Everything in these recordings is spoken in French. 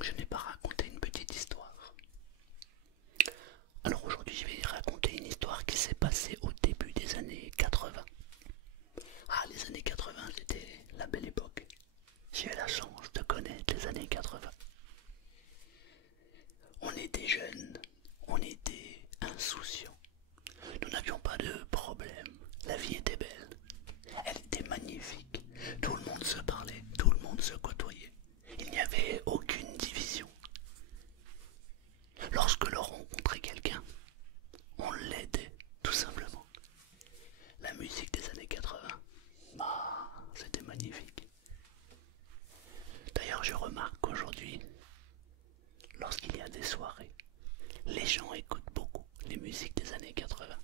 donc je n'ai pas raconté une petite histoire. Alors aujourd'hui je vais raconter une histoire qui s'est passée au début des années 80. Ah, les années 80 c'était la belle époque. J'ai eu la chance de connaître les années 80. On était jeunes, on était insouciants. Nous n'avions pas de problème. La vie était belle. Elle était magnifique. Tout le monde se parlait, tout le monde se côtoyait. Il n'y avait aucune division. Lorsque l'on rencontrait quelqu'un, on l'aidait, tout simplement. La musique des années 80, bah, c'était magnifique. D'ailleurs, je remarque qu'aujourd'hui, lorsqu'il y a des soirées, les gens écoutent beaucoup les musiques des années 80.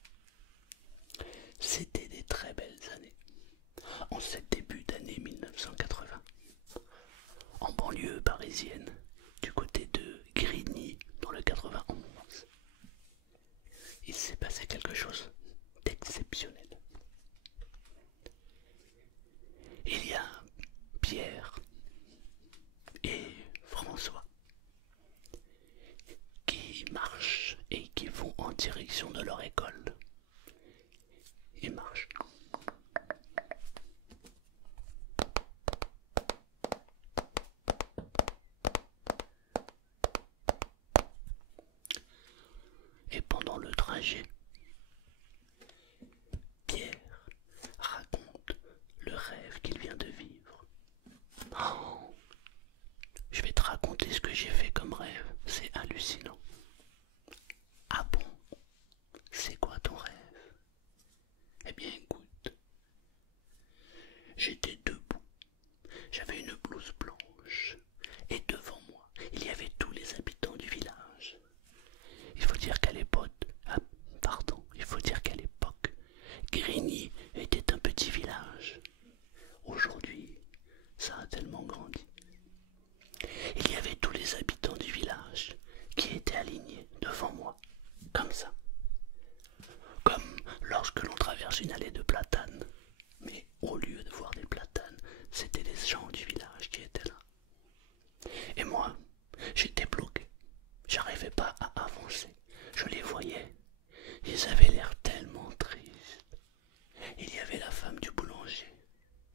C'était des très belles années. En ce début d'année 1980, en banlieue parisienne, du côté de Grigny, dans le 91, il s'est passé quelque chose d'exceptionnel. Il y a Pierre et François qui marchent et qui vont en direction de leur école. Ils marchent. Et pendant le trajet, Pierre raconte le rêve qu'il vient de vivre. Oh, je vais te raconter ce que j'ai fait comme rêve, c'est hallucinant. Ah bon? C'est quoi ton rêve? Eh bien écoute, j'étais debout, j'avais une blouse blanche, et devant moi, il y avait tous les habitants du village. Il faut dire qu'à l'époque, Grigny était un petit village. Aujourd'hui, ça a tellement grandi. Il y avait tous les habitants du village qui étaient alignés devant moi, comme ça. Comme lorsque l'on traverse une allée de platanes. Mais au lieu de voir des platanes, c'était les gens du village qui étaient là. Et moi, j'étais bloqué. J'arrivais pas à avancer. Je les voyais. Ils avaient l'air tellement tristes. Il y avait la femme du boulanger.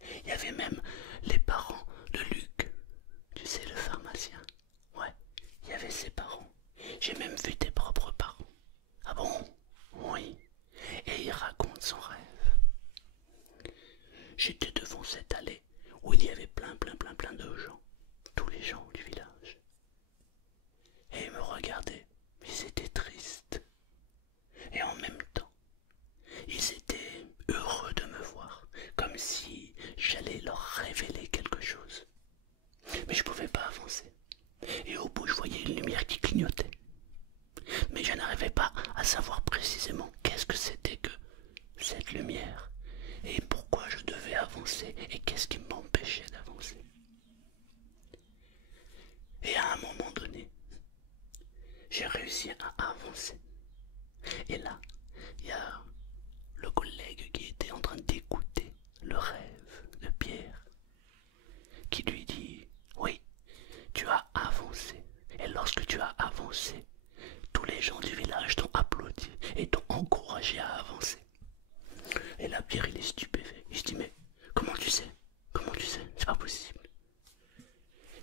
Il y avait même les parents de Luc. Tu sais, le pharmacien. Ouais, il y avait ses parents. J'ai même vu tes propres parents. Ah bon? Oui. Et il raconte son rêve. J'étais devant cette allée où il y avait plein de gens. Tous les gens du village. Et ils me regardaient. Ils étaient tristes. Et en même temps, ils étaient heureux de me voir, comme si j'allais leur révéler quelque chose. Mais je ne pouvais pas avancer. Et au bout, je voyais une lumière qui clignotait. Mais je n'arrivais pas à savoir précisément qu'est-ce que c'était que cette lumière et pourquoi je devais avancer et qu'est-ce qui m'empêchait d'avancer. Et à un moment donné, j'ai réussi à avancer. Et là, il y a le collègue qui était en train d'écouter le rêve de Pierre, qui lui dit: oui, tu as avancé. Et lorsque tu as avancé, tous les gens du village t'ont applaudi et t'ont encouragé à avancer. Et là, Pierre, il est stupéfait. Il se dit: mais comment tu sais? Comment tu sais? C'est pas possible.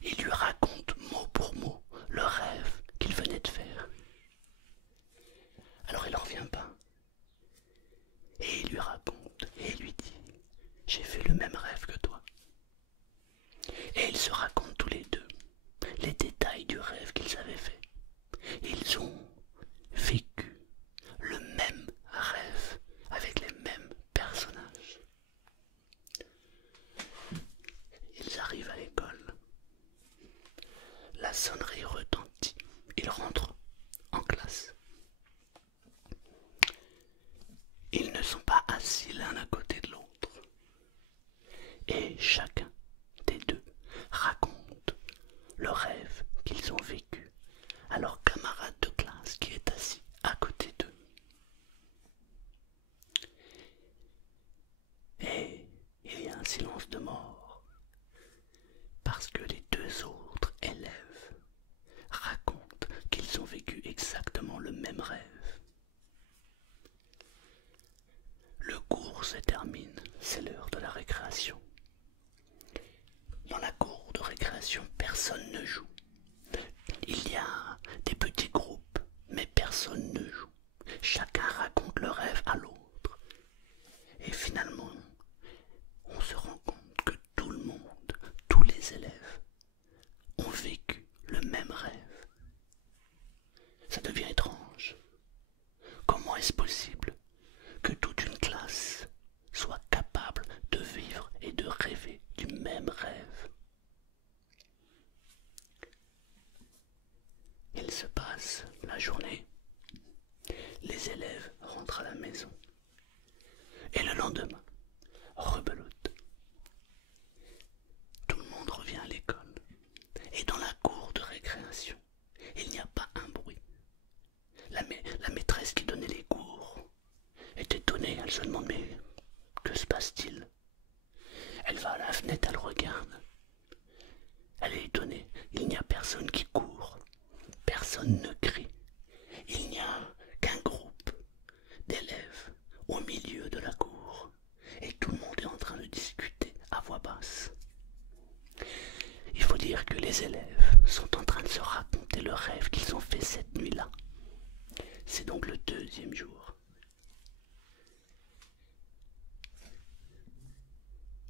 Il lui raconte mot pour mot le rêve qu'il venait de faire. Alors il n'en revient pas. Et il lui raconte et il lui dit: j'ai fait le même rêve que toi. Et ils se racontent tous les deux les détails du rêve qu'ils avaient fait. Ils ont vécu le même rêve avec les mêmes personnages. Ils arrivent à l'école. La sonnerie retentit. Ils rentrent en classe. Ils ne sont pas assis l'un à côté de l'autre. Et chacun des deux raconte le rêve qu'ils ont vécu à leur camarade de classe qui est assis à côté d'eux. Et il y a un silence de mort parce que les deux autres élèves récréation, personne ne joue. Il y a des petits groupes, mais personne ne joue. Chacun raconte le rêve à l'autre. Et finalement, on se rend compte que tout le monde, tous les élèves, ont vécu le même rêve. Ça devient étrange. Comment est-ce possible que toute une classe soit capable de vivre et de rêver du même rêve? Il se passe la journée, les élèves rentrent à la maison, et le lendemain, rebelote. Tout le monde revient à l'école, et dans la cour de récréation, il n'y a pas un bruit. La maîtresse qui donnait les cours est étonnée, elle se demande mais que se passe-t-il? Elle va à la fenêtre, elle regarde. Elle est étonnée, il n'y a personne qui court, personne ne crie. Il n'y a qu'un groupe d'élèves au milieu de la cour et tout le monde est en train de discuter à voix basse. Il faut dire que les élèves sont en train de se raconter le rêve qu'ils ont fait cette nuit-là. C'est donc le deuxième jour.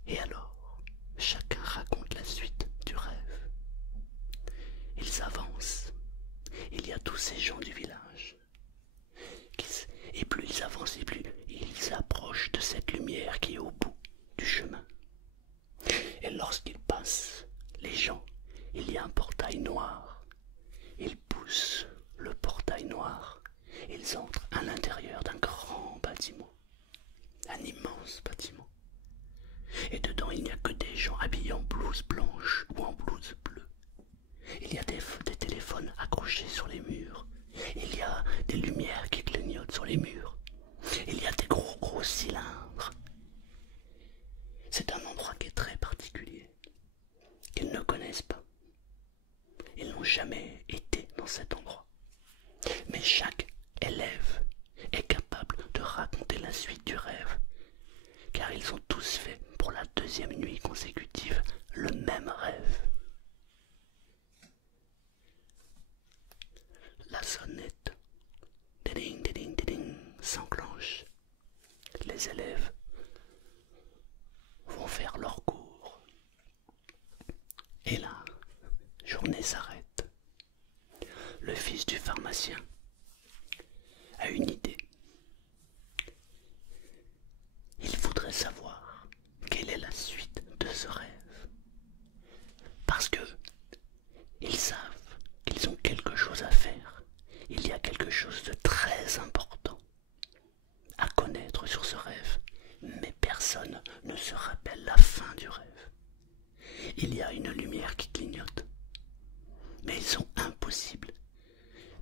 Et alors, chacun raconte la suite du rêve. Ils avancent. Il y a tous ces gens du village. Et plus ils avancent, et plus ils s'approchent de cette lumière qui est au bout du chemin. Et lorsqu'ils passent, les gens, il y a un portail noir. Ils poussent le portail noir. Ils entrent à l'intérieur d'un grand bâtiment. Un immense bâtiment. Et dedans, il n'y a que des gens habillés en blouse blanche ou en blouse bleue. Il y a des téléphones accrochés sur les murs. Il y a des lumières qui clignotent sur les murs. Il y a des gros cylindres. C'est un endroit qui est très particulier, qu'ils ne connaissent pas. Ils n'ont jamais été dans cet endroit. Mais chaque élève est capable de raconter la suite du rêve, car ils ont tous fait pour la deuxième nuit consécutive le même rêve. La sonnette, ding, ding, ding, s'enclenche. Les élèves vont faire leur cours. Et la journée s'arrête. Le fils du pharmacien a une idée. Il voudrait savoir quelle est la suite de ce rêve. Parce que ils savent qu'ils ont quelque chose à faire. Il y a quelque chose de très important à connaître sur ce rêve, mais personne ne se rappelle la fin du rêve. Il y a une lumière qui clignote, mais ils sont impossibles.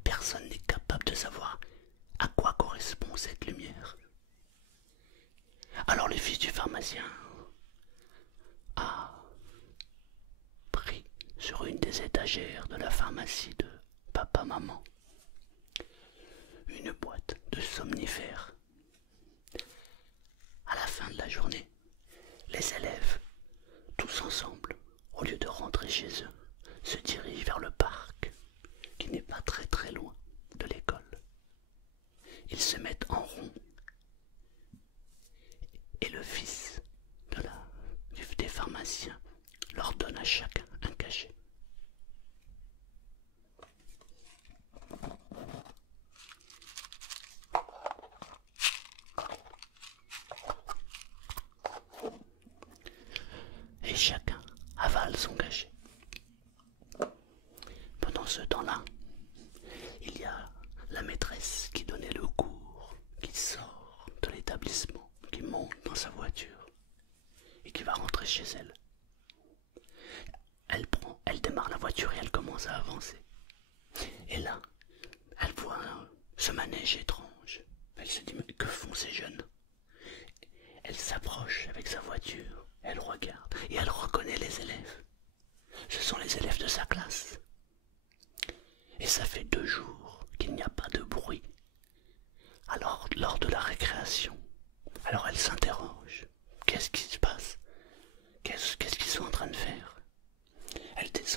Personne n'est capable de savoir à quoi correspond cette lumière. Alors le fils du pharmacien a pris sur une des étagères de la pharmacie de papa-maman une boîte de somnifères. À la fin de la journée, les élèves, tous ensemble, au lieu de rentrer chez eux, se dirigent vers le parc, qui n'est pas très loin de l'école. Ils se mettent en rond, et le fils des pharmaciens leur donne à chacun un cachet. Et chacun avale son cachet. Pendant ce temps-là, il y a la maîtresse qui donnait le cours, qui sort de l'établissement, qui monte dans sa voiture et qui va rentrer chez elle. Elle démarre la voiture et elle commence à avancer. Et là, elle voit ce manège étrange. Elle se dit, mais que font ces jeunes? Elle s'approche avec sa voiture, elle regarde et elle reconnaît les élèves. Ce sont les élèves de sa classe. Et ça fait 2 jours qu'il n'y a pas de bruit. Alors, lors de la récréation, alors elle s'interroge. Qu'est-ce qui se passe? Qu'est-ce qu'ils sont en train de faire? Elle descend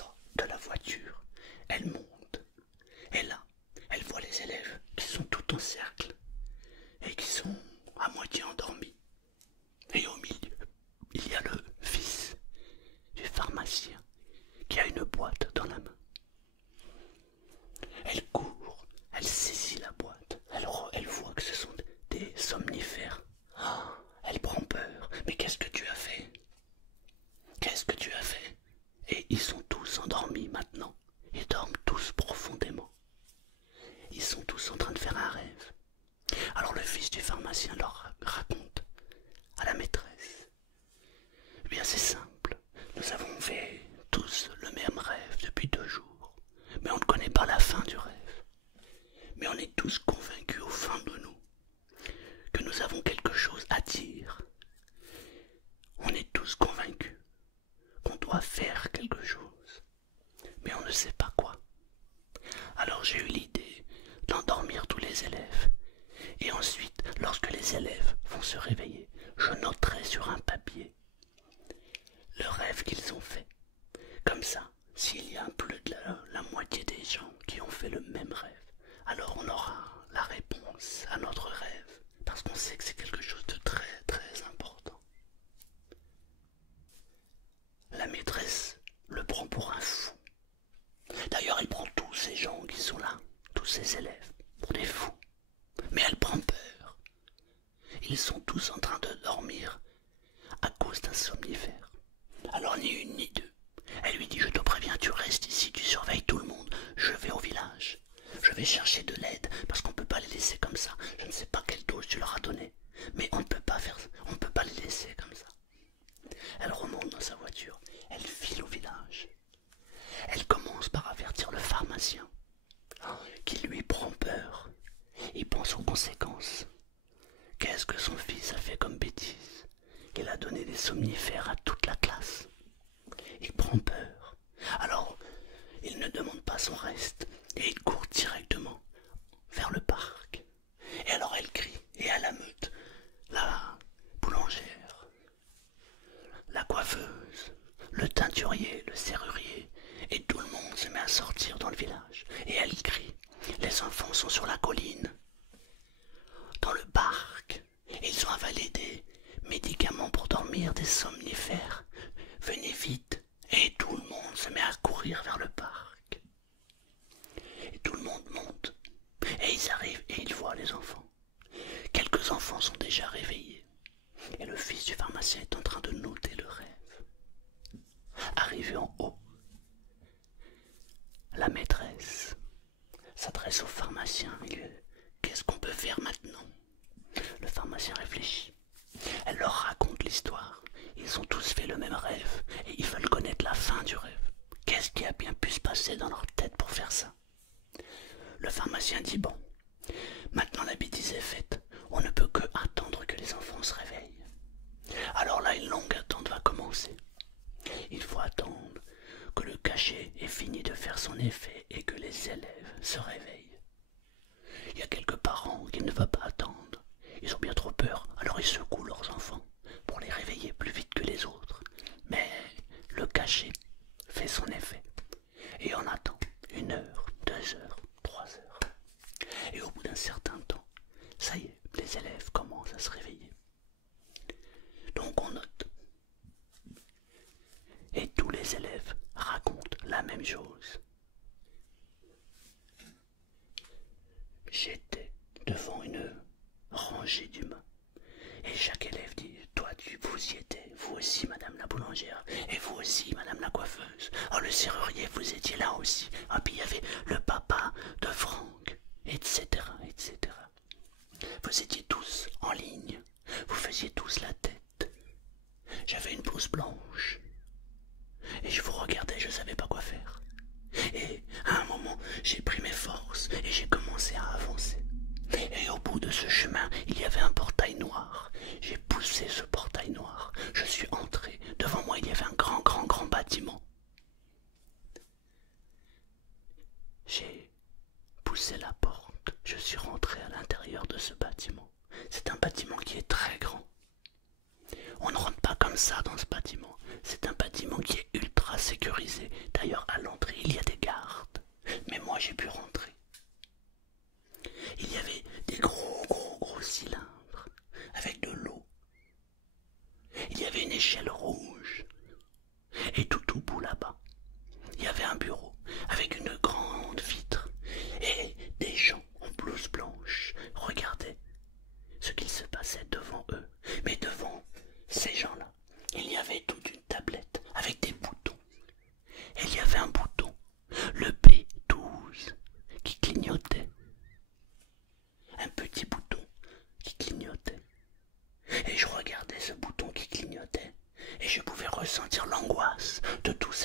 qui a une boîte dans la main. Elle court, elle saisit la boîte, elle voit que ce sont des somnifères. Ah, elle prend peur. Mais qu'est-ce que tu as fait? Qu'est-ce que tu as fait? Et ils sont tous endormis maintenant. Ils dorment tous profondément. Ils sont tous en train de faire un rêve. Alors le fils du pharmacien leur raconte à la maîtresse. Eh bien c'est simple, nous avons fait tous le même rêve depuis 2 jours, mais on ne connaît pas la fin du rêve. Mais on est tous convaincus au fond de nous que nous avons quelque chose à dire. On est tous convaincus qu'on doit faire quelque chose, mais on ne sait pas quoi. Alors j'ai eu l'idée d'endormir tous les élèves, et ensuite, lorsque les élèves vont se réveiller, je noterai sur un papier le rêve qu'ils ont fait. Comme ça, s'il y a plus de la moitié des gens qui ont fait le même rêve, alors on aura la réponse à notre rêve, parce qu'on sait que c'est quelque chose de très très important. La maîtresse le prend pour un fou. D'ailleurs, elle prend tous ces gens qui sont là, tous ces élèves, pour des fous. Mais elle prend peur. Ils sont tous en train de dormir à cause d'un somnifère. Alors ni une ni deux. Elle lui dit, je te préviens, tu restes ici, tu surveilles tout le monde. Je vais au village. Je vais chercher de l'aide, parce qu'on ne peut pas les laisser comme ça. Je ne sais pas quelle dose tu leur as donnée, mais on ne peut pas faire ça. On ne peut pas les laisser comme ça. Elle remonte dans sa voiture. Elle file au village. Elle commence par avertir le pharmacien, qui lui prend peur. Il pense aux conséquences. Qu'est-ce que son fils a fait comme bêtise? Il a donné des somnifères à toute la classe. Il prend peur. Alors, il ne demande pas son reste et il court directement vers le parc. Et alors elle crie et à la meute, la boulangère, la coiffeuse, le teinturier, le serrurier, et tout le monde se met à sortir dans le village. Et elle crie, les enfants sont sur la colline, dans le parc, ils ont avalé des médicaments pour dormir, des somnifères. Venez vite. Et tout le monde se met à courir vers le parc. Et tout le monde monte. Et ils arrivent et ils voient les enfants. Quelques enfants sont déjà réveillés. Et le fils du pharmacien est en train de noter le rêve. Arrivé en haut, la maîtresse s'adresse au pharmacien et lui dit, qu'est-ce qu'on peut faire maintenant? Le pharmacien réfléchit. Elle leur raconte l'histoire. Ils ont tous fait le même rêve et ils veulent connaître la fin du rêve. Qu'est-ce qui a bien pu se passer dans leur tête pour faire ça? Le pharmacien dit, bon, maintenant la bêtise est faite. On ne peut que attendre que les enfants se réveillent. Alors là, une longue attente va commencer. Il faut attendre que le cachet ait fini de faire son effet et que les élèves se réveillent. Il y a quelques parents qui ne veulent pas attendre. Ils ont bien trop peur, alors ils secouent leurs enfants pour les réveiller plus vite que les autres. Mais le cachet fait son effet. Et on attend 1 heure, 2 heures, 3 heures. Et au bout d'un certain temps, ça y est, les élèves commencent à se réveiller. Donc on note. Et tous les élèves racontent la même chose. J'étais devant une rangée d'humains. Et chaque élève dit, toi vous y étiez, vous aussi madame la boulangère, et vous aussi madame la coiffeuse. Oh le serrurier, vous étiez là aussi. Ah puis il y avait le papa de Franck, etc., etc. Vous étiez tous en ligne, vous faisiez tous la tête. J'avais une blouse blanche, et je vous regardais, je ne savais pas quoi faire. Et à un moment, j'ai pris mes forces et j'ai commencé à avancer. Et au bout de ce chemin, il y avait un portail noir. J'ai poussé ce portail noir. Je suis entré. Devant moi, il y avait un grand bâtiment. J'ai poussé la porte. Je suis rentré à l'intérieur de ce bâtiment. C'est un bâtiment qui est très grand. On ne rentre pas comme ça dans ce bâtiment. C'est un bâtiment qui est ultra sécurisé. D'ailleurs, à l'entrée, il y a des gardes. Mais moi, j'ai pu rentrer. Il y avait des gros cylindres avec de l'eau. Il y avait une échelle rouge. Et tout au bout là-bas,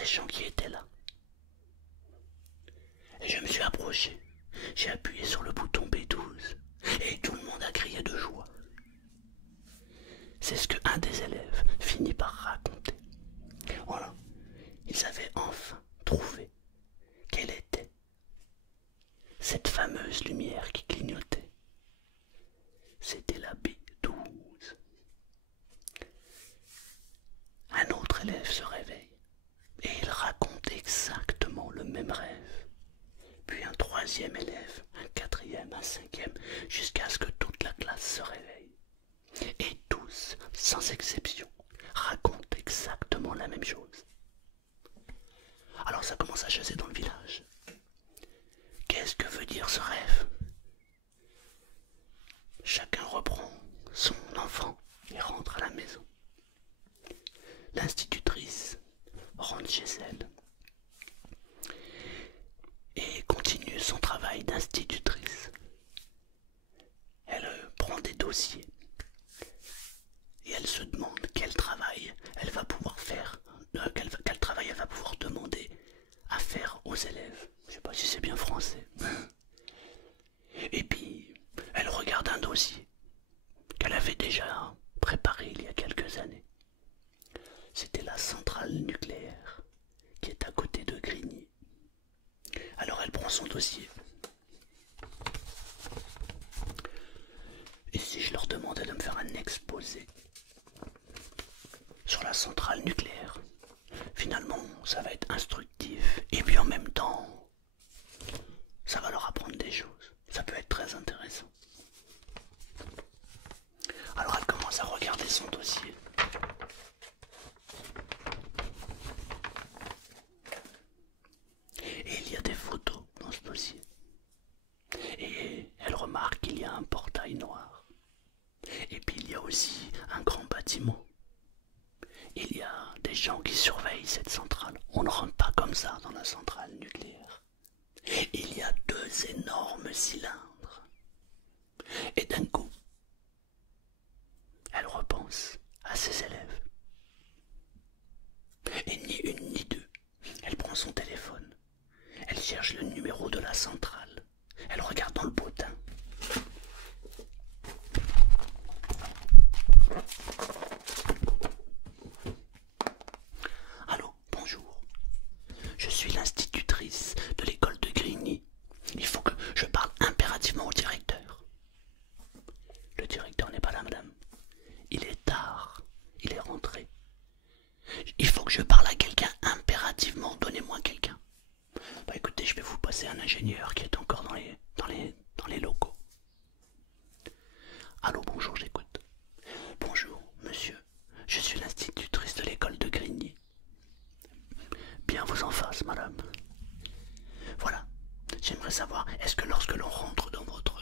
ces gens qui étaient là. Et je me suis approché, j'ai appuyé sur le bouton B12 et tout le monde a crié de joie. C'est ce qu'un des élèves finit par raconter. Voilà, ils avaient enfin trouvé quelle était cette fameuse lumière qui clignotait. C'était la B12. Un autre élève se réveille et il raconte exactement le même rêve. Puis un troisième élève, un quatrième, un cinquième, jusqu'à ce que toute la classe se réveille. Et tous, sans exception, racontent exactement la même chose. Alors ça commence à chasser dans le village. Qu'est-ce que veut dire ce rêve? Chacun reprend son enfant et rentre à la maison. L'institutrice rentre chez elle et continue son travail d'institutrice. Elle prend des dossiers et elle se demande quel travail elle va pouvoir faire, quel travail elle va pouvoir demander à faire aux élèves. Je sais pas si c'est bien français. Et puis, elle regarde un dossier qu'elle avait déjà préparé il y a quelques années. C'était la centrale nucléaire qui est à côté de Grigny. Alors elle prend son dossier. Et si je leur demandais de me faire un exposé sur la centrale nucléaire? Finalement, ça va être instructif. Et puis en même temps, ça va leur apprendre des choses. Ça peut être très intéressant. Alors elle commence à regarder son dossier. Et il y a des photos dans ce dossier. Et elle remarque qu'il y a un portail noir. Et puis il y a aussi un grand bâtiment. Il y a des gens qui surveillent cette centrale. On ne rentre pas comme ça dans la centrale nucléaire. Il y a deux énormes cylindres. Et d'un coup, elle repense à ses élèves. Et ni une ni deux, elle prend son téléphone. Elle cherche le numéro de la centrale. Elle regarde dans le bottin. Allô, bonjour. Je suis l'institutrice de l'école de Grigny. Il faut que je parle impérativement au directeur. Le directeur n'est pas là, madame. Il est tard. Il est rentré. Il faut que je parle à quelqu'un impérativement. Donnez-moi quelqu'un. Bah écoutez, je vais vous passer un ingénieur qui est encore dans les locaux. Allô, bonjour, j'écoute. Bonjour, monsieur. Je suis l'institutrice de l'école de Grigny. Bien vous en face, madame. Voilà. J'aimerais savoir, est-ce que lorsque l'on rentre dans votre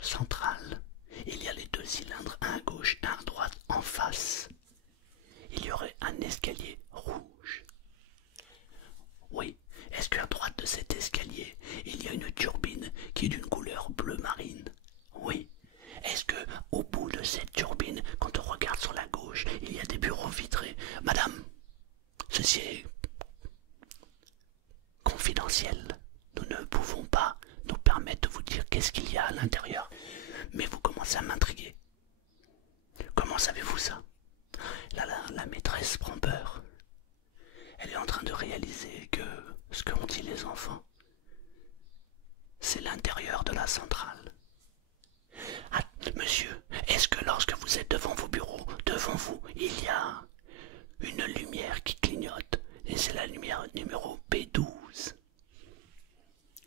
centrale, il y a les deux cylindres, un à gauche et un à droite, en face, il y aurait un escalier rouge? Oui. Est-ce qu'à droite de cet escalier, il y a une turbine qui est d'une couleur bleu marine? Oui. Est-ce que au bout de cette turbine, quand on regarde sur la gauche, il y a des bureaux vitrés? Madame, ceci est confidentiel. Nous ne pouvons pas nous permettre de vous dire qu'est-ce qu'il y a à l'intérieur. Mais vous commencez à m'intriguer. Comment savez-vous ça? Là, la maîtresse prend peur. Elle est en train de réaliser que ce qu'ont dit les enfants, c'est l'intérieur de la centrale. Ah, monsieur, est-ce que lorsque vous êtes devant vos bureaux, devant vous, il y a une lumière qui clignote? Et c'est la lumière numéro B12.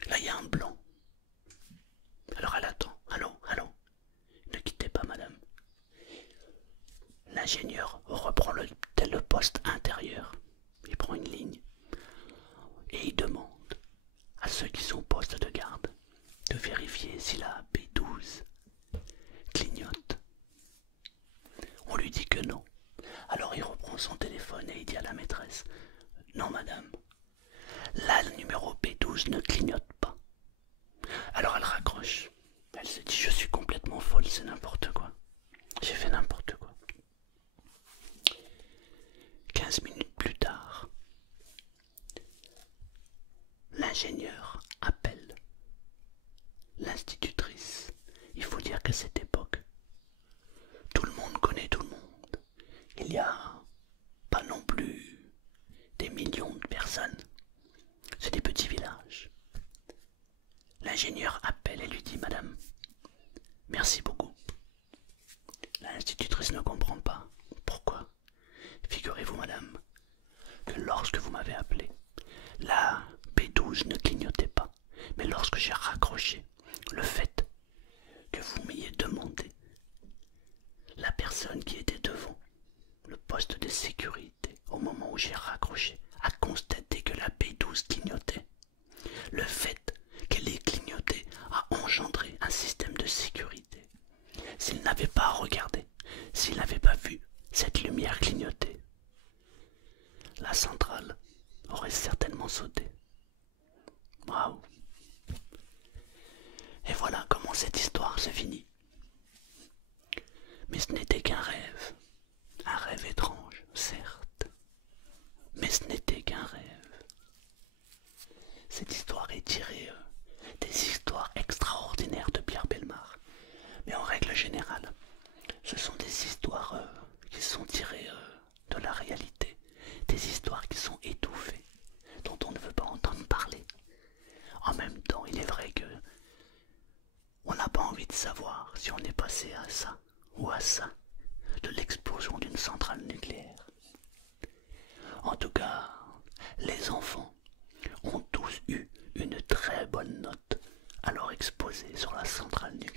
Là, il y a un blanc. Alors elle attend. Allô, allô. Ne quittez pas, madame. L'ingénieur reprend le poste intérieur. Il prend une ligne. Et il demande à ceux qui sont au poste de garde de vérifier si la B12 clignote. On lui dit que non. Alors il reprend son téléphone et il dit à la maîtresse: non madame, là le numéro B12 ne clignote pas. Alors elle raccroche. Elle se dit: je suis complètement folle, c'est n'importe quoi. J'ai fait n'importe quoi. 15 minutes plus tard, l'ingénieur appelle l'institutrice. Il faut dire qu'à cette époque, tout le monde connaît tout le monde. Il n'y a pas non plus des millions de personnes. C'est des petits villages. L'ingénieur appelle et lui dit: Madame, merci beaucoup. L'institutrice ne comprend pas. Pourquoi? Figurez-vous, madame, que lorsque vous m'avez appelé, la B12 ne clignotait pas. Mais lorsque j'ai raccroché, le fait que vous m'ayez demandé, la personne qui était devant le poste de sécurité, au moment où j'ai raccroché, a constaté que la B12 clignotait. Le fait qu'elle ait clignoté a engendré un système de sécurité. S'il n'avait pas regardé, s'il n'avait pas vu cette lumière clignoter, la centrale aurait certainement sauté. Waouh! Et voilà comment cette histoire se finit. Mais ce n'était qu'un rêve étrange, certes, mais ce n'était qu'un rêve. Cette histoire est tirée des histoires extraordinaires de Pierre Bellemare, mais en règle générale, ce sont des histoires qui sont tirées de la réalité, des histoires qui sont étouffées, dont on ne veut pas entendre parler. En même temps, il est vrai que on n'a pas envie de savoir si on est passé à ça ou à ça de l'explosion d'une centrale nucléaire. En tout cas, les enfants ont tous eu une très bonne note à leur exposé sur la centrale nucléaire.